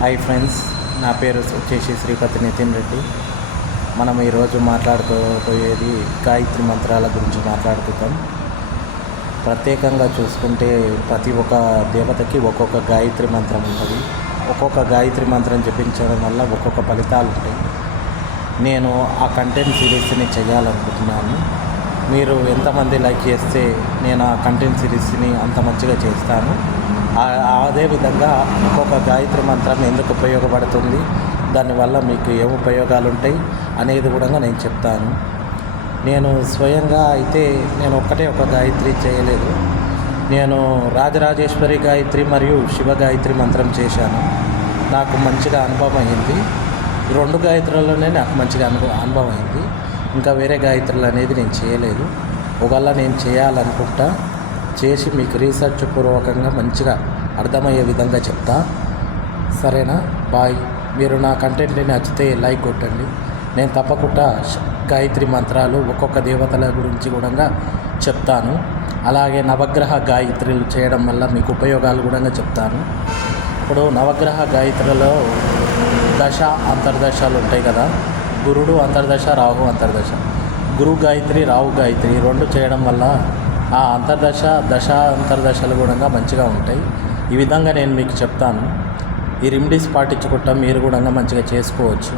Hi friends, నా పేరు వచ్చేసి శ్రీపతి నితిన్ రెడ్డి. మనం ఈరోజు మాట్లాడుకోబోయేది గాయత్రి మంత్రాల గురించి మాట్లాడుకుందాం. ప్రత్యేకంగా చూసుకుంటే ప్రతి ఒక్క దేవతకి ఒక్కొక్క గాయత్రి మంత్రం ఉంటుంది. ఒక్కొక్క గాయత్రి మంత్రం జపించడం వల్ల ఒక్కొక్క ఫలితాలు ఉంటాయి. నేను ఆ కంటెంట్ సిరీస్ని చేయాలనుకుంటున్నాను. మీరు ఎంతమంది లైక్ చేస్తే నేను ఆ కంటెంట్ సిరీస్ని అంత మంచిగా చేస్తాను. అదేవిధంగా ఒక్కొక్క గాయత్రి మంత్రం ఎందుకు ఉపయోగపడుతుంది, దానివల్ల మీకు ఏం ఉపయోగాలు ఉంటాయి అనేది కూడా నేను చెప్తాను. నేను స్వయంగా అయితే నేను ఒక గాయత్రి చేయలేదు. నేను రాజరాజేశ్వరి గాయత్రి మరియు శివ గాయత్రి మంత్రం చేశాను. నాకు మంచిగా అనుభవం అయింది. ఈ 2 గాయత్రుల్లోనే నాకు మంచిగా అనుభవం అయింది. ఇంకా వేరే గాయత్రులు అనేది నేను చేయలేదు. ఒకవేళ నేను చేయాలనుకుంటా, చేసి మీకు రీసెర్చ్ పూర్వకంగా మంచిగా అర్థమయ్యే విధంగా చెప్తా. సరేనా? బాయ్. మీరు నా కంటెంట్ని నచ్చితే లైక్ కొట్టండి. నేను తప్పకుండా గాయత్రి మంత్రాలు ఒక్కొక్క దేవతల గురించి కూడా చెప్తాను. అలాగే నవగ్రహ గాయత్రులు చేయడం వల్ల మీకు ఉపయోగాలు కూడా చెప్తాను. ఇప్పుడు నవగ్రహ గాయత్రిలో దశ అంతర్దశలు ఉంటాయి కదా. గురుడు అంతర్దశ, రాహు అంతర్దశ. గురు గాయత్రి, రాహు గాయత్రి 2 చేయడం వల్ల ఆ దశ అంతర్దశలు కూడా మంచిగా ఉంటాయి. ఈ విధంగా నేను మీకు చెప్తాను. ఈ రెమెడీస్ పాటించుకుంటా మీరు కూడా మంచిగా చేసుకోవచ్చు.